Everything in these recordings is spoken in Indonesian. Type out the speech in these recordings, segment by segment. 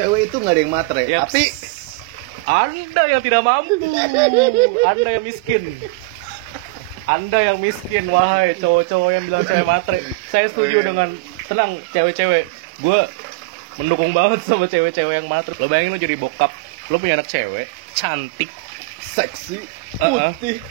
cewek itu nggak ada yang matre, tapi Anda yang tidak mampu, Anda yang miskin. Anda yang miskin, wahai cowok-cowok yang bilang cewek matre. Saya setuju dengan tenang cewek-cewek. Gue mendukung banget sama cewek-cewek yang matre. Lo bayangin lo jadi bokap, lo punya anak cewek, cantik, seksi, putih,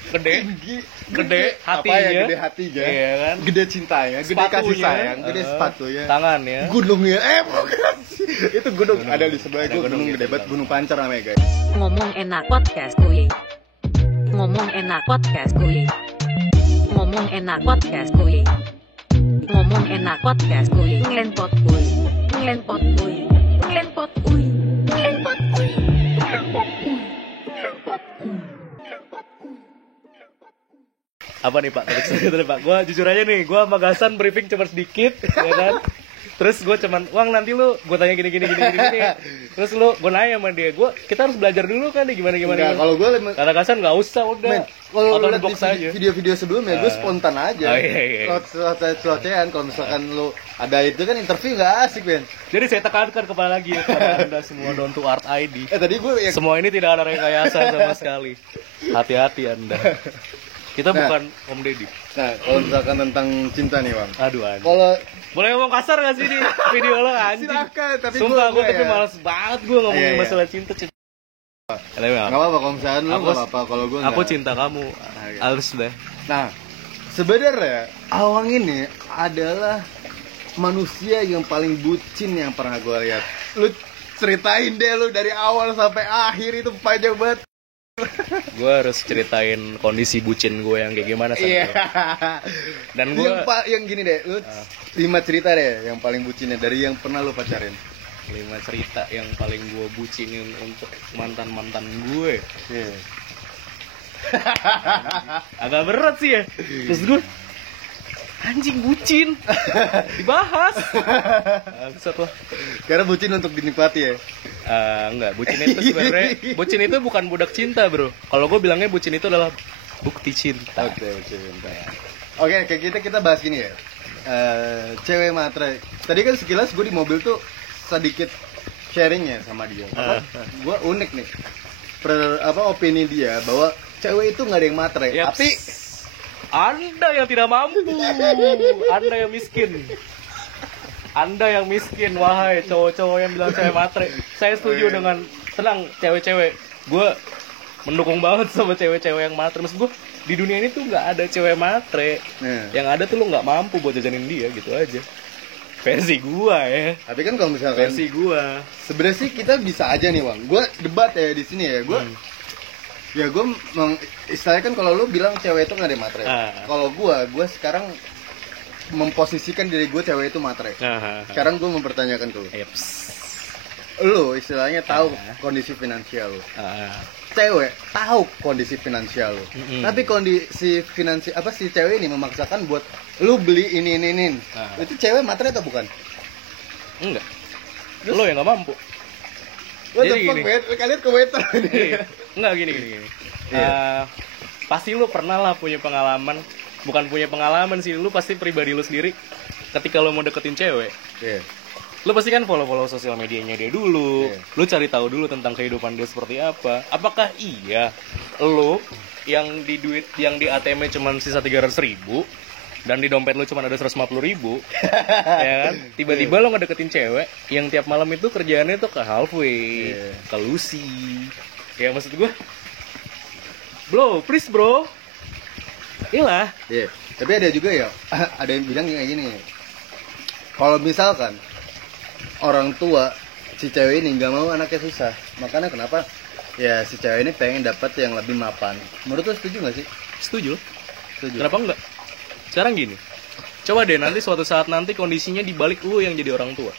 gede, hatinya, apa ya, gede hatinya, iya kan? Gede cintanya, gede kasih sayang, gede sepatunya, tangannya, gunungnya, bukan sih. Itu gunung ada di sebelah gue, gunung gede banget, Gunung Pancar namanya guys. Ngomong enak podcast kuy. Ngomong enak podcast kuy. Ngomong enak podcast kuy. Ngomong enak podcast kuy. Ngelenpot kuy. Ngelenpot kuy. Ngelenpot kuy. Ngelenpot kuy. Apa nih Pak? Tadi Pak, gue jujur aja nih, gue sama Gasan briefing cuma sedikit, ya kan? Terus gue cuman, Wang nanti lu, gue tanya gini. Terus gue nanya sama dia, kita harus belajar dulu kan nih gimana. Enggak, kalau gue kata Gasan nggak usah, udah. Kalau lu lihat di video-video sebelumnya, gue spontan aja. Iya. Cuaca-cuacaan, kalau misalkan lu ada itu kan interview nggak asik, Ben. Jadi saya tekankan kembali lagi kepada Anda semua Down to Art ID. Tadi gue semua ini tidak ada rekayasa sama sekali. Hati-hati Anda. Kita bukan Om Deddy. Nah, kalau misalkan tentang cinta nih, Bang. Aduh. Kalau boleh ngomong kasar gak sih di video lo anjing? Silakan, tapi sumpah gue tapi ya. males banget gue ngomongin masalah cinta. Nggak apa-apa kalau misalkan lu nggak apa-apa, kalau gue nggak. Aku cinta kamu, halus deh. Nah, sebenarnya Awang ini adalah manusia yang paling bucin yang pernah gue lihat. Lu ceritain deh lu dari awal sampai akhir itu panjang banget. Gue harus ceritain kondisi bucin gue yang kayak gimana sih. Dan gue yang gini deh, lu 5 cerita deh yang paling bucinnya dari yang pernah lu pacarin. 5 cerita yang paling gue bucinin untuk mantan gue. Agak berat sih ya. Terus gue anjing bucin dibahas. Setelah karena bucin untuk dinikmati ya. Enggak, bucin itu sebenarnya bucin itu bukan budak cinta, bro. Kalau gue bilangnya bucin itu adalah bukti cinta. Oke, kayak kita bahas gini ya. Cewek matre. Tadi kan sekilas gue di mobil tuh sedikit sharingnya sama dia. Gue unik nih. Opini dia bahwa cewek itu nggak ada yang matre, tapi Anda yang tidak mampu, Anda yang miskin. Anda yang miskin, wahai cowok-cowok yang bilang cewek matre. Saya setuju dengan tenang cewek-cewek. Gue mendukung banget sama cewek-cewek yang matre. Maksud gue di dunia ini tuh nggak ada cewek matre. Yang ada tuh lo nggak mampu buat jajanin dia gitu aja. Versi gue ya. Tapi kan kalau misalkan versi gue, sebenarnya sih kita bisa aja nih, Bang. Gue debat ya di sini ya. Gue istilahnya kan kalau lu bilang cewek itu nggak ada matre. Kalau gue sekarang memposisikan diri gue cewek itu matre. Sekarang gue mempertanyakan ke lu. Lu istilahnya tahu kondisi finansial lu. Cewek tahu kondisi finansial lu. Tapi kondisi finansial si cewek ini memaksakan buat lu beli ini. Itu cewek matre atau bukan? Enggak. Lu yang nggak mampu. Jadi gini, kalian komentar ini. Enggak gini. Pasti lu pernah lah punya pengalaman, bukan punya pengalaman sih, lu pasti pribadi lu sendiri ketika lu mau deketin cewek. Lu pasti kan follow sosial medianya dia dulu. Lu cari tahu dulu tentang kehidupan dia seperti apa. Apakah iya lu yang di ATM-nya cuma sisa 300.000 dan di dompet lu cuma ada 150.000, ya kan? Tiba-tiba lo ngedeketin cewek yang tiap malam itu kerjaannya tuh ke halfway, ke Lucy. Ya maksud gue, please bro. Iyalah. Tapi ada juga ya, ada yang bilang kayak gini. Kalau misalkan orang tua si cewek ini nggak mau anaknya susah, makanya kenapa? Ya si cewek ini pengen dapat yang lebih mapan. Menurut lo setuju nggak sih? Setuju. Kenapa enggak? Sekarang gini, coba deh nanti suatu saat nanti kondisinya dibalik lu yang jadi orang tua.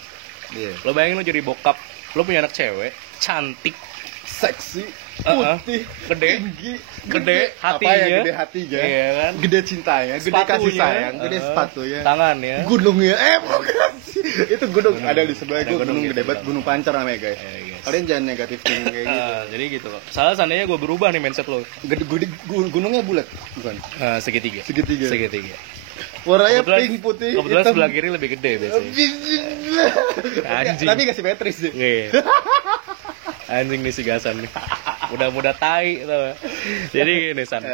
Lo bayangin lo jadi bokap, lo punya anak cewek, cantik, seksi, putih, gede, hatinya, gede hatinya, iya kan? Gede cintanya, gede kasih sayang, gede sepatunya, tangannya, gunungnya, bukan sih. Itu gunung ada di sebelah gue, gunung gede banget, Gunung Pancar namanya guys. Kalian jangan negatif thinking kayak gitu. Jadi gitu loh. Salah seandainya gue berubah nih mindset lo. Gunungnya bulat, bukan? Segitiga. Warnanya pink putih. Kebetulan sebelah kiri lebih gede biasanya. Anjing. Tapi gak simetris sih. Nggak. Anjing nih si Gasan nih. Udah tai tau. Jadi gini San.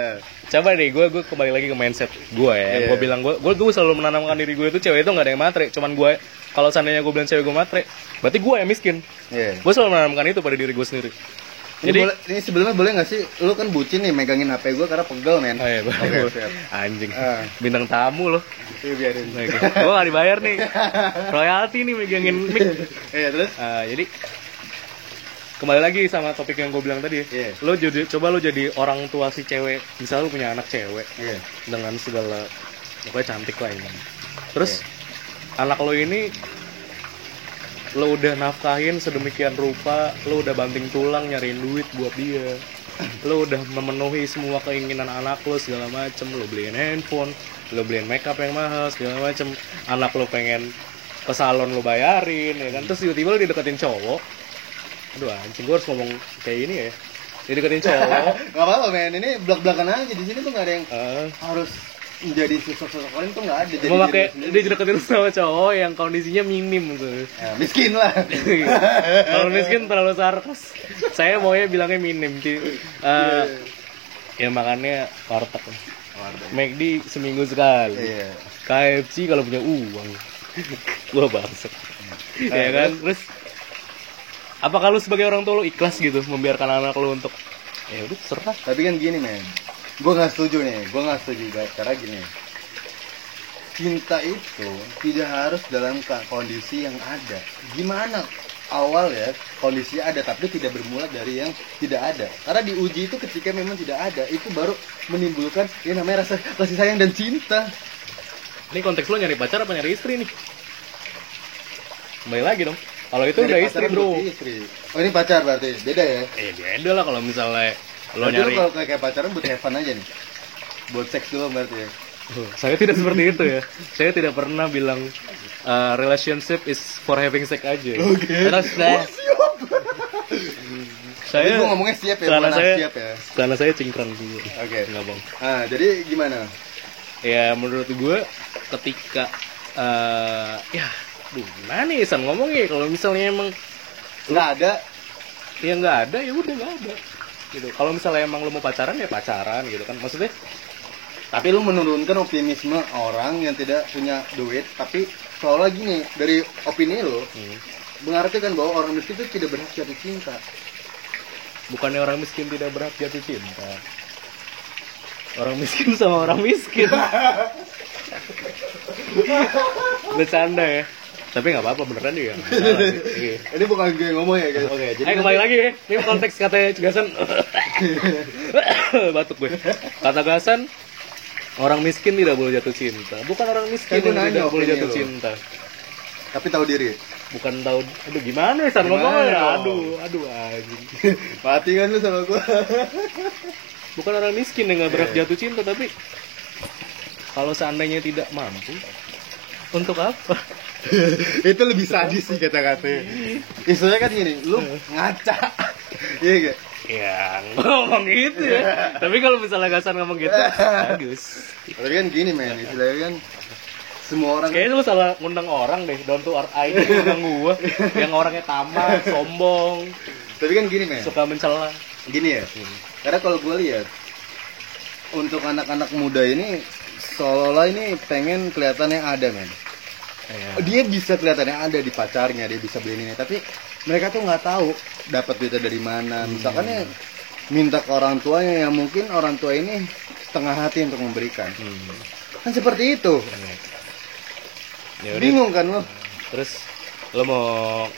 Coba nih gue kembali lagi ke mindset gue ya. Gue bilang gue selalu menanamkan diri gue itu cewek itu enggak ada yang matre. Cuman gue kalau seandainya gue bilang cewek gue matre, berarti gue yang miskin. Gue selalu menanamkan itu pada diri gue sendiri. Jadi ini sebelumnya boleh nggak sih, lu kan bucin nih megangin HP gue karena pegel men. Oh iya, okay, anjing, bintang tamu loh. Iya biarin. Gue nggak dibayar nih, royalti nih megangin mic. Iya terus? Jadi kembali lagi sama topik yang gue bilang tadi. Lo coba lo jadi orang tua si cewek, misalnya lo punya anak cewek, dengan segala pokoknya cantik lah ini. Terus anak lo ini lo udah nafkahin sedemikian rupa, lo udah banting tulang nyariin duit buat dia, lo udah memenuhi semua keinginan anak lo segala macem, lo beliin handphone, lo beliin makeup yang mahal segala macem, anak lo pengen ke salon lo bayarin ya kan, terus tiba-tiba lo dideketin cowok, aduh anjing gue harus ngomong kayak ini ya, dideketin cowok. Gak apa-apa men, ini blak-blakan aja, di sini tuh gak ada yang harus menjadi sosok-sosok lain tuh nggak ada. Mau pakai dia deketin sama cowok yang kondisinya minim gitu. Ya, miskin lah. Kalau miskin terlalu sarkas. Saya maunya bilangnya minim. Ya makannya warteg. McD seminggu sekali. KFC kalau punya uang. Gua bangsat. Ya kan. Terus apa kalau sebagai orang tua lo ikhlas gitu membiarkan anak lo untuk ya udah serah. Tapi kan gini men, gue nggak setuju guys, karena gini, cinta itu tidak harus dalam kondisi yang ada. Gimana awal ya kondisi ada tapi tidak bermula dari yang tidak ada, karena diuji itu ketika memang tidak ada, itu baru menimbulkan yang namanya rasa kasih sayang dan cinta. Ini konteks lo nyari pacar apa nyari istri nih? Kembali lagi dong, kalau itu udah istri bro. Oh ini pacar berarti beda ya? Beda lah kalau misalnya lo berarti nyari. Kalau kayak pacaran buat have fun aja nih, buat seks dulu berarti ya? Saya tidak seperti itu ya. Saya tidak pernah bilang relationship is for having sex aja. Terus saya ngomongnya siap ya, siap ya. Karena saya cingkrang dulu. Enggak bang. Jadi gimana? Ya menurut gue ketika gimana nih San ngomongnya, kalau misalnya emang nggak ada, ya nggak ada ya udah nggak ada. Gitu. Kalau misalnya emang lo mau pacaran ya pacaran gitu kan, maksudnya. Tapi lu menurunkan optimisme orang yang tidak punya duit, tapi soalnya gini, dari opini lu berarti kan bahwa orang miskin itu tidak berhak jatuh cinta. Bukannya orang miskin tidak berhak jatuh cinta, orang miskin sama orang miskin. Bercanda ya. Tapi nggak apa-apa beneran juga. Ini bukan gue ngomong ya guys. Oke, jadi kembali lagi ya. Ini konteks katanya Gasan. Batuk gue. Kata Gasan, orang miskin tidak boleh jatuh cinta. Bukan orang miskin yang tidak boleh jatuh cinta. Tapi tahu diri. Bukan tahu. Aduh gimana ya San ngomongnya? Aduh anjing. Mati kan lu sama gue. Bukan orang miskin yang nggak berhak jatuh cinta, tapi kalau seandainya tidak mampu, untuk apa? Itu lebih sadis sih kata-katanya. Istilahnya kan gini, lu ngaca. Iya gak? Ya ngomong gitu ya. Tapi kalau misalnya Gasan ngomong gitu bagus. Tapi kan gini men, istilahnya kan semua orang. Kayaknya lu salah ngundang orang deh. Down to earth aja ngundang gua. Yang orangnya tamak, sombong. Tapi kan gini men, suka mencela. Gini ya, karena kalau gue lihat untuk anak-anak muda ini seolah-olah ini pengen kelihatannya ada men. Dia bisa kelihatannya ada di pacarnya, dia bisa beli ini, tapi mereka tuh nggak tahu dapat duitnya dari mana. Misalkan ya minta ke orang tuanya yang mungkin orang tua ini setengah hati untuk memberikan. Kan seperti itu. Bingung kan lo? Terus lo mau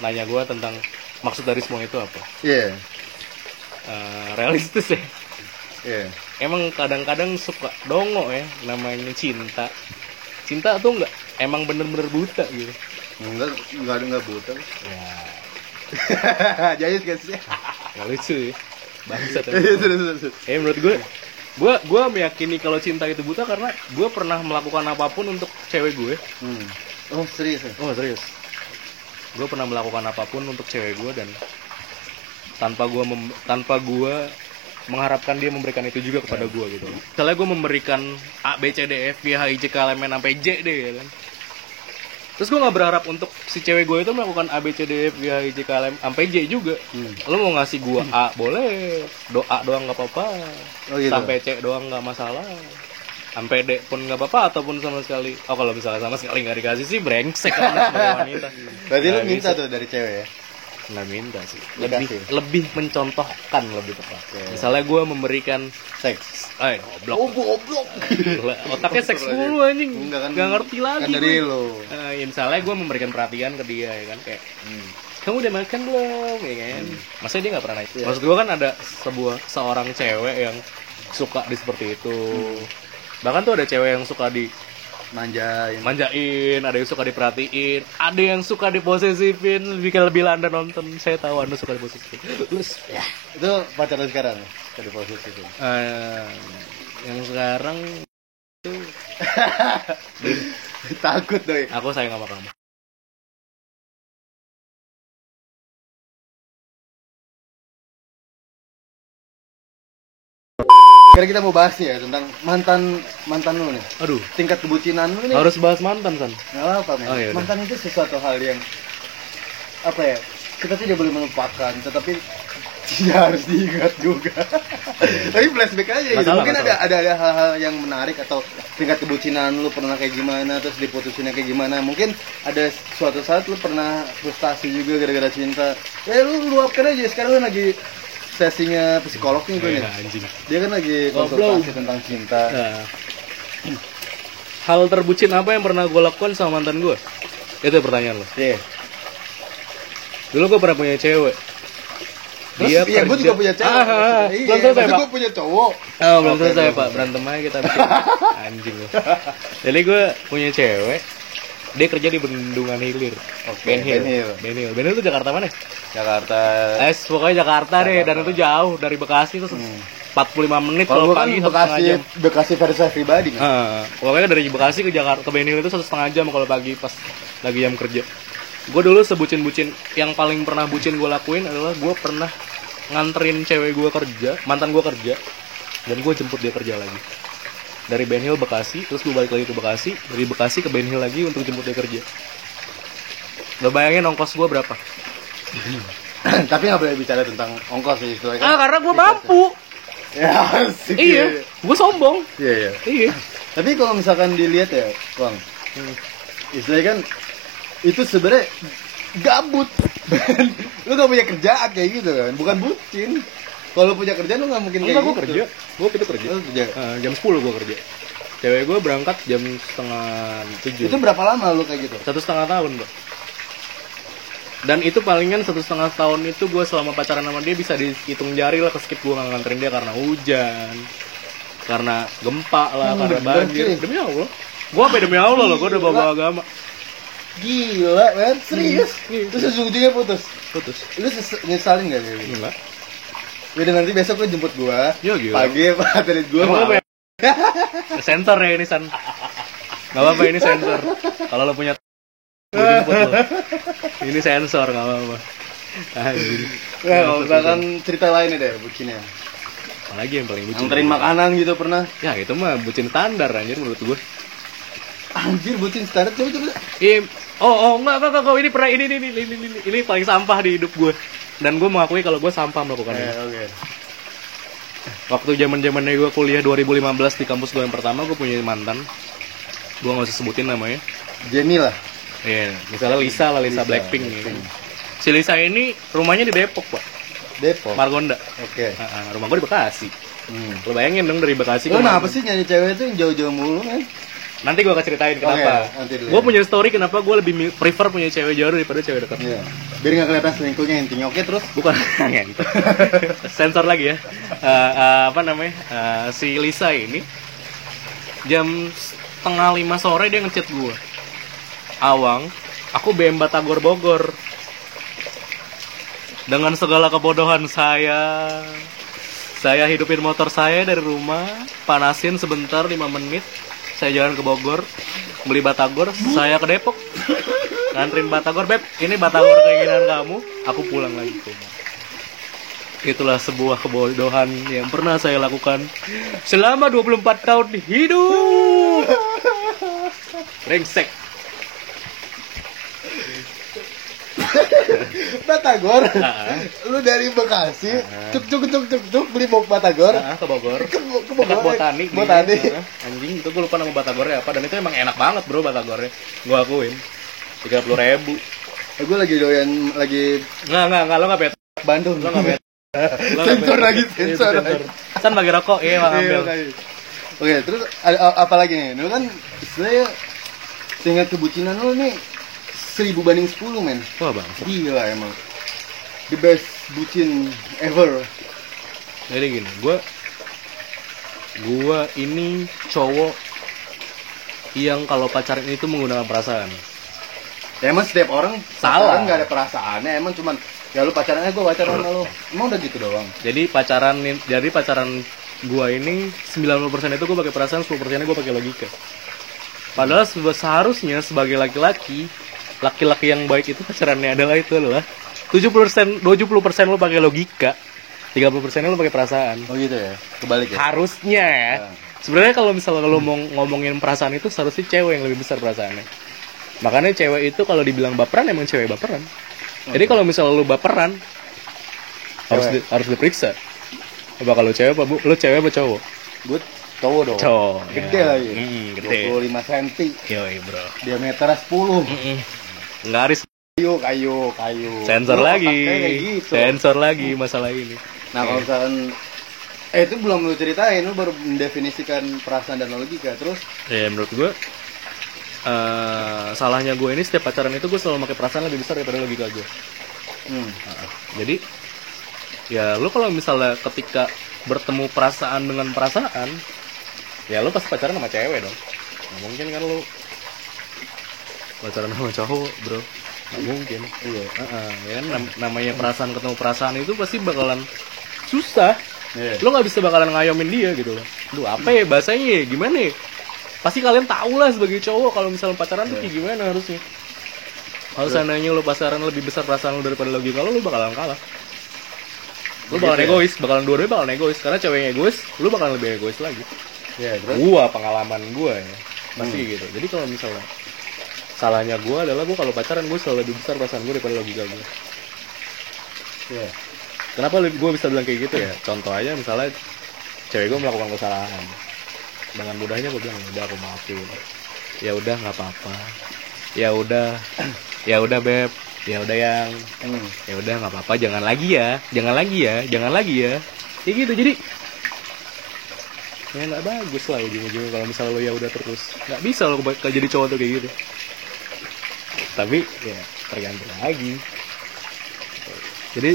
nanya gue tentang maksud dari semua itu apa? Iya. Realistis ya. Iya. Emang kadang-kadang suka dongo ya namanya cinta. Cinta tuh emang bener-bener buta gitu. Enggak buta. Ya. Jayus guys. Gak lucu ya. Bangsat. Menurut gue meyakini kalau cinta itu buta karena gue pernah melakukan apapun untuk cewek gue. Oh serius? Oh serius. Gue pernah melakukan apapun untuk cewek gue dan tanpa gue mengharapkan dia memberikan itu juga kepada gue gitu. Misalnya gue memberikan A, B, C, D, F, G, H, I, J, K, L, M, N, sampai J deh ya kan. Terus gue nggak berharap untuk si cewek gue itu melakukan A, B, C, D, F, G, H, I, J, K, L, M, sampai J juga. Lo mau ngasih gue A boleh, A doang nggak apa-apa, gitu. Sampai C doang nggak masalah, sampai D pun nggak apa-apa ataupun sama sekali. Oh kalau misalnya sama sekali nggak dikasih sih brengsek kan sebagai wanita. Berarti lo minta tuh dari cewek ya? Nggak minta sih, lebih mencontohkan lebih tepat. Misalnya gue memberikan seks, goblok. Otaknya seks mulu anjing, nggak ngerti lagi. Kan dari lo. Misalnya gue memberikan perhatian ke dia ya kan, kayak kamu udah makan belum ya kan? Maksudnya dia nggak pernah nanya. Maksud gue kan ada seorang cewek yang suka di seperti itu. Bahkan tuh ada cewek yang suka di manjain, ada yang suka diperhatiin, ada yang suka diposesifin, lebih Anda nonton, saya tahu Anda suka diposesifin. Terus ya, itu pacar lu sekarang suka diposesifin. Yang sekarang itu takut doi. Aku sayang sama kamu. Sekarang kita mau bahas nih ya tentang mantan lu nih. Aduh, tingkat kebucinan lu nih. Harus bahas mantan kan? Nggak apa-apa men. Oh, mantan itu sesuatu hal yang apa ya? Kita tidak boleh melupakan, tetapi tidak harus diingat juga. Tapi flashback aja gitu. Mungkin ada hal-hal yang menarik atau tingkat kebucinan lu pernah kayak gimana, terus diputusinnya kayak gimana. Mungkin ada suatu saat lu pernah frustasi juga gara-gara cinta. Lu luapkan aja. Sekarang lu lagi sesinya psikolog nih gue nih. Dia kan lagi konsultasi tentang cinta. Hal terbucin apa yang pernah gue lakukan sama mantan gue? Itu pertanyaan lo. Iya. Dulu gue pernah punya cewek. Dia iya, gue juga punya cewek. Belum selesai, Pak. Gue punya cowok. Belum selesai, Pak. Berantem aja kita bikin. Anjing lo. Jadi gue punya cewek. Dia kerja di Bendungan Hilir. Benhil itu Jakarta mana? Jakarta. Pokoknya Jakarta deh, dan itu jauh dari Bekasi tuh 45 menit kalau pagi kan Bekasi versi pribadi kan. Pokoknya dari Bekasi ke Jakarta ke Benhil itu 1,5 jam kalau pagi pas lagi jam kerja. Gue dulu sebucin-bucin yang paling pernah bucin gue lakuin adalah gue pernah nganterin cewek gue kerja, mantan gue kerja, dan gue jemput dia kerja lagi. Dari Benhil Bekasi, terus gue balik lagi ke Bekasi, dari Bekasi ke Benhil lagi untuk jemput dia kerja. Lo bayangin ongkos gue berapa? Tapi nggak boleh bicara tentang ongkos sih istilahnya. Karena gue mampu. Ya, asik. Iya, gue sombong. Iya. Tapi kalau misalkan dilihat ya, Bang, istilahnya kan itu sebenarnya gabut. Lu gak punya kerjaan kayak gitu kan, bukan bucin. Kalau punya kerjaan lu gak mungkin kayak gitu. Kerja. Gue kerja. Jam 10 gue kerja. Cewek gue berangkat jam 6:30. Itu berapa lama lu kayak gitu? 1,5 tahun, Mbak. Dan itu palingan 1,5 tahun itu gue selama pacaran sama dia bisa dihitung jari lah, keskip gue gak nganterin dia karena hujan, karena gempa lah, karena banjir. Demi Allah. Gue demi Allah loh, gue udah bawa agama. Gila, men. Serius? Terus ujungnya putus? Lu nyesalin gak? Enggak. Udah nanti besok lu jemput gua. Pagi anterin gua. Sensor ya ini San. Gak apa-apa ini sensor. Kalau lo punya gua jemput lo. Ini sensor gak apa-apa. Anjir. Kalau misalkan cerita lainnya deh bucinnya. Apalagi yang paling bucin? Anterin makanan gitu pernah? Ya itu mah bucin standar anjir menurut gua. Anjir bucin standar coba. Enggak ini pernah ini paling sampah di hidup gue, dan gue mengakui kalau gue sampah melakukan ini. Waktu zamannya gue kuliah 2015 di kampus gue yang pertama, gue punya mantan, gue nggak usah sebutin namanya. Jenny lah. Iya, misalnya Lisa Blackpink. Si Lisa ini rumahnya di Depok, Pak. Depok. Margonda. Oke. Rumah gue di Bekasi. Lo bayangin dong dari Bekasi. Lo kenapa sih nyari cewek itu yang jauh-jauh mulu kan? Nanti gue akan ceritain kenapa. Gue punya story kenapa gue lebih prefer punya cewek jauh daripada cewek dekat. Iya. Biar nggak kelihatan selingkuhnya intinya. Oke terus? Bukan ngentut. Sensor lagi ya. Si Lisa ini jam 4:30 sore dia ngechat gue. Awang, aku BM Batagor Bogor. Dengan segala kebodohan saya hidupin motor saya dari rumah, panasin sebentar 5 menit. Saya jalan ke Bogor, beli Batagor, saya ke Depok, nganterin Batagor, Beb, ini Batagor keinginan kamu, aku pulang lagi ke rumah. Itulah sebuah kebodohan yang pernah saya lakukan selama 24 tahun hidup. Brengsek. Batagor. Lu dari Bekasi, cuk beli Batagor. Ke Bogor. Ke Bogor. Botani. Anjing, itu gue lupa nama Batagornya apa, dan itu emang enak banget bro Batagornya. Gue akuin. 30.000. Gue lagi doyan lagi. Nggak lo nggak bet. Bandung. Lo nggak bet. Sensor lagi. Kan bagi rokok, mah ngambil. Oke, terus apa lagi nih? Lu kan istilahnya tingkat kebucinan lu nih 1000 banding 10 men. Wah bang, gila emang. The best bucin ever. Jadi gini, gue ini cowok yang kalau pacaran itu menggunakan perasaan. Ya, emang setiap orang salah, nggak ada perasaannya, emang cuman ya lu pacarannya gue pacaran sama lu. Emang udah gitu doang. Jadi pacaran gue ini 90% itu gue pakai perasaan, 10%-nya gue pakai logika. Padahal seharusnya sebagai laki-laki yang baik itu pacarannya adalah 70% lo pakai logika, 30% lo pakai perasaan. Oh gitu ya, kebalik ya. Harusnya ya. Sebenarnya kalau misalnya lo mau ngomongin perasaan itu seharusnya cewek yang lebih besar perasaannya. Makanya cewek itu kalau dibilang baperan emang cewek baperan. Jadi kalau misalnya lo baperan harus diperiksa. Coba kalau cewek apa bu? Lo cewek apa cowok? Gue cowok dong. Cowok. Gede lagi. Gede. 25 cm. Yoi bro. Diameter 10. Ngaris. Kayu. Sensor lagi. Gitu. Sensor lagi masalah ini. Nah kalau misalkan itu belum lu ceritain, lu baru mendefinisikan perasaan dan logika. Terus? Ya menurut gue salahnya gue ini setiap pacaran itu gue selalu pakai perasaan lebih besar daripada logika gue. Jadi ya lu kalau misalnya ketika bertemu perasaan dengan perasaan, ya lu pasti pacaran sama cewek dong. Nggak mungkin kan lu pacaran sama cowok bro, nggak mungkin. Iya. Ya kan namanya perasaan ketemu perasaan itu pasti bakalan susah. Lu nggak bisa bakalan ngayomin dia gitu loh. Duh apa ya bahasanya, gimana ya? Pasti kalian tahu lah sebagai cowok kalau misalnya pacaran tuh kayak gimana harusnya. Kalau seandainya lo pacaran lebih besar perasaan lo daripada logika lo bakalan kalah. Lo bakalan egois, dua-duanya bakalan egois. Karena ceweknya egois, lo bakalan lebih egois lagi. Ya, Pengalaman gue ya pasti gitu. Jadi kalau misalnya salahnya gue adalah gue kalau pacaran gue selalu lebih besar perasaan gue daripada logika gue. Kenapa gue bisa bilang kayak gitu ya? Contoh aja misalnya cewek gue melakukan kesalahan, dengan mudahnya gue bilang udah aku maafin, ya udah nggak apa-apa, ya udah beb, ya udah ya udah nggak apa-apa, jangan lagi ya kayak gitu. Jadi ya nggak bagus lah ujung-ujungnya kalau misalnya lo ya udah terus. Nggak bisa lo jadi cowok tuh kayak gitu. Tapi ya tergantung lagi. Jadi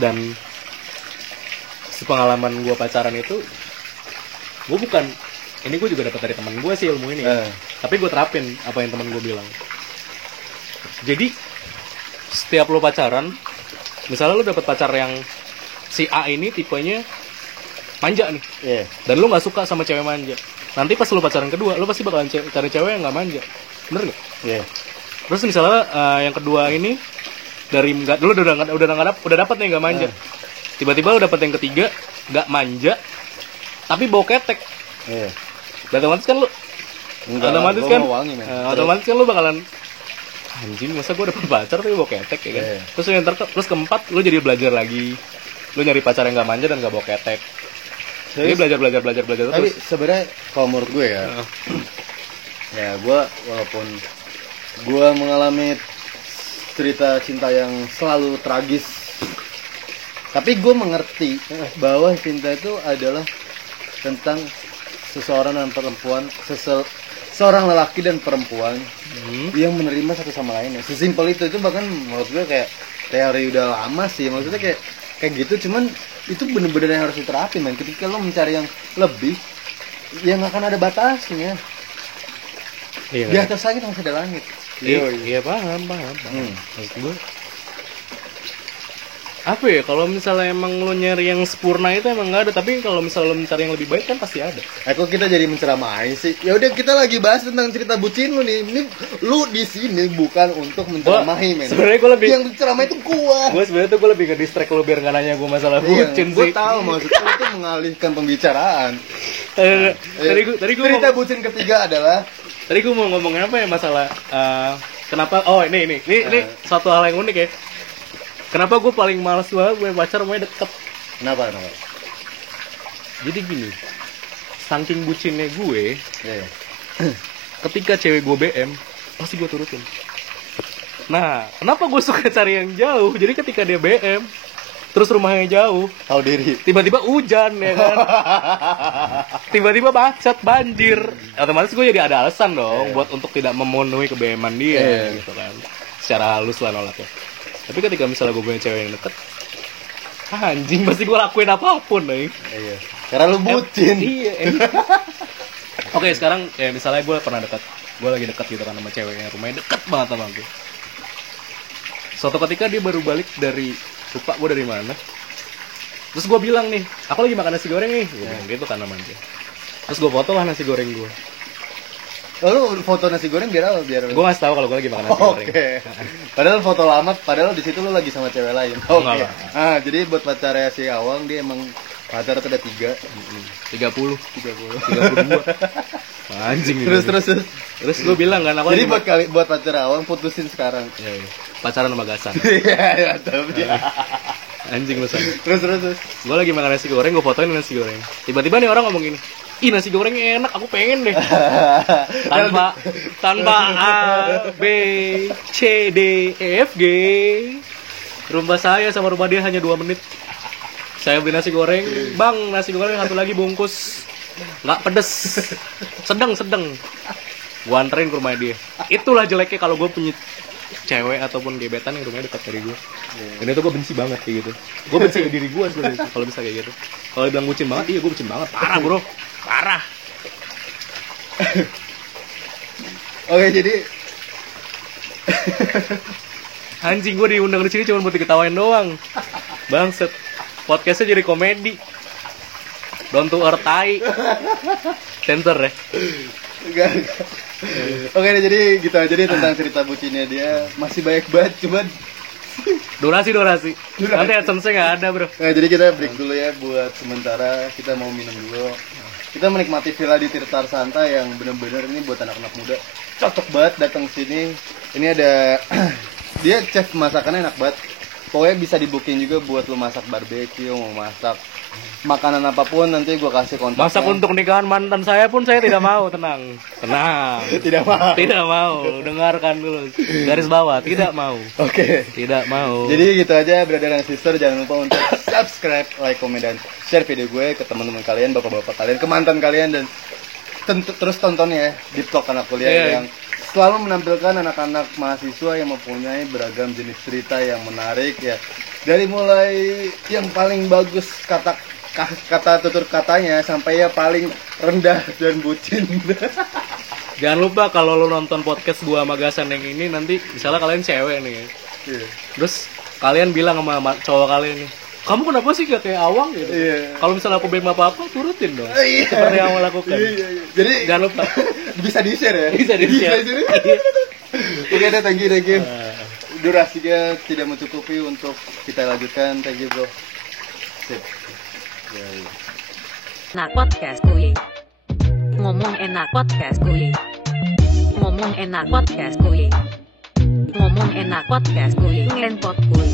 dan sepengalaman gue pacaran itu, gue bukan, ini gue juga dapat dari teman gue sih ilmu ini, tapi gue terapin apa yang teman gue bilang. Jadi setiap lo pacaran, misalnya lo dapet pacar yang si A ini tipenya manja nih, dan lo nggak suka sama cewek manja, nanti pas lo pacaran kedua, lo pasti bakalan cari cewek yang nggak manja, bener nggak? Terus misalnya yang kedua ini dari lo udah dapat nih nggak manja, tiba-tiba lo dapet yang ketiga nggak manja tapi bau ketek. Otomatis kan lo bakalan anjing, masa gue dapet pacar tapi bau ketek ya kan. Terus keempat lo jadi belajar lagi, lo nyari pacar yang nggak manja dan nggak bau ketek. Jadi belajar terus. Tapi sebenarnya kalau menurut gue ya, ya gue walaupun gue mengalami cerita cinta yang selalu tragis, tapi gue mengerti bahwa cinta itu adalah tentang seseorang dan perempuan, seorang lelaki dan perempuan yang menerima satu sama lainnya. Sesimpel itu bahkan menurut gue kayak teori udah lama sih, maksudnya kayak gitu. Cuman itu bener-bener yang harus diterapin, man. Ketika lo mencari yang lebih, ya nggak akan ada batasnya. Di atas langit masih ada langit. Iya paham. Maksud gue apa ya, kalau misalnya emang lo nyari yang sempurna itu emang nggak ada, tapi kalau misalnya lo mencari yang lebih baik kan pasti ada. Kok kita jadi menceramahi sih? Ya udah, kita lagi bahas tentang cerita bucin lu nih. Ini lu di sini bukan untuk menceramahi, men. Sebenarnya gue lebih yang menceramai itu gua. Gue sebenarnya tuh gue lebih nge-distract lo biar nggak nanya gue masalah bucin sih. Gue tahu maksudnya itu mengalihkan pembicaraan. Tadi gue cerita bucin ketiga adalah tadi gue mau ngomongin apa ya, masalah kenapa? Oh ini suatu hal yang unik ya. Kenapa gue paling males banget gue pacar mau deket? Kenapa? Jadi gini, saking bucinnya gue, ketika cewek gue BM, pasti gue turutin. Nah, kenapa gue suka cari yang jauh? Jadi ketika dia BM, terus rumahnya jauh, tahu diri, tiba-tiba hujan ya kan, tiba-tiba macet, banjir, otomatis gue jadi ada alasan dong buat untuk tidak memenuhi keBM-an dia, gitu kan, secara halus lah nolaknya. Tapi ketika misalnya gue punya cewek yang deket, anjing pasti gue lakuin apapun nih. Iya. Karena lu bucin. Iya. Oke, sekarang ya misalnya gue pernah dekat, gue lagi dekat gitu kan sama cewek yang rumahnya deket banget sama gue. Suatu ketika dia baru balik dari, lupa gue dari mana. Terus gue bilang nih, aku lagi makan nasi goreng nih, gue bilang gitu kan sama dia. Terus gue foto lah nasi goreng gue. Lalu foto nasi goreng biar apa? Biar gue ngasih tahu kalau gue lagi makan nasi goreng. Oke. Padahal foto lama, padahal di situ lu lagi sama cewek lain. Oke. Jadi buat pacarnya si Awang, dia emang pacar ada 32. Anjing. Terus gue bilang kan, jadi buat pacar Awang putusin sekarang. Iya. Pacaran sama Gasan. Iya, tapi anjing lu san. Terus. Gue lagi makan nasi goreng, gue fotoin nasi goreng. Tiba-tiba nih orang ngomong gini, ih nasi gorengnya enak, aku pengen deh. tanpa A, B, C, D, E, F, G. Rumah saya sama rumah dia hanya 2 menit. Saya beli nasi goreng, bang nasi goreng satu lagi bungkus, nggak pedes, sedang. Gua anterin ke rumah dia. Itulah jeleknya kalau gue punya cewek ataupun gebetan yang rumahnya dekat dari gue. Dan itu gue benci banget kayak gitu. Gue benci ke diri gue sebenarnya kalau bisa kayak gitu. Kalau bilang bucin banget, iya gue bucin banget, parah bro, parah. Oke, jadi anjing, gue diundang di sini cuma buat diketawain doang. Bangset. Podcastnya jadi komedi. Down to earth tai. Sensor ya. Enggak. Oke, jadi gitu aja nih tentang cerita bucinnya dia. Masih banyak banget, cuman durasi. Nanti AdSense-nya nggak ada bro. Nah, jadi kita break dulu ya buat sementara. Kita mau minum dulu. Kita menikmati villa di Tirtarsanta yang benar-benar ini buat anak-anak muda. Cocok banget datang sini. Ini ada dia chef masakannya enak banget. Pokoknya bisa di-booking juga buat lo masak barbecue, mau masak makanan apapun, nanti gue kasih kontaknya. Masak untuk nikahan mantan saya pun saya tidak mau, tenang. Tidak mau, dengarkan dulu. Garis bawah, tidak mau. Oke. Tidak mau. Jadi gitu aja, brother dan sister, jangan lupa untuk subscribe, like, komen, dan share video gue ke teman-teman kalian, bapak-bapak kalian, ke mantan kalian, dan terus tonton ya di vlog anak kuliah yang selalu menampilkan anak-anak mahasiswa yang mempunyai beragam jenis cerita yang menarik ya. Dari mulai yang paling bagus kata tutur katanya sampai ya paling rendah dan bucin. Jangan lupa kalau lo nonton podcast gua sama Gasan yang ini, nanti misalnya kalian cewek nih. Terus kalian bilang sama cowok kalian nih, kamu kenapa sih gak kayak Awang gitu? Kalau misalnya aku BM apa-apa, turutin dong. Seperti yang Awang lakukan. Jadi jangan lupa. Bisa di-share ya? Bisa di-share. Oke, thank you. Durasinya tidak mencukupi untuk kita lanjutkan. Thank you bro. Sip. Nah podcast kuy. Ngomong enak podcast kuy. Ngomong enak podcast kuy. Ngomong enak podcast kuy. Ngelenpot kuy.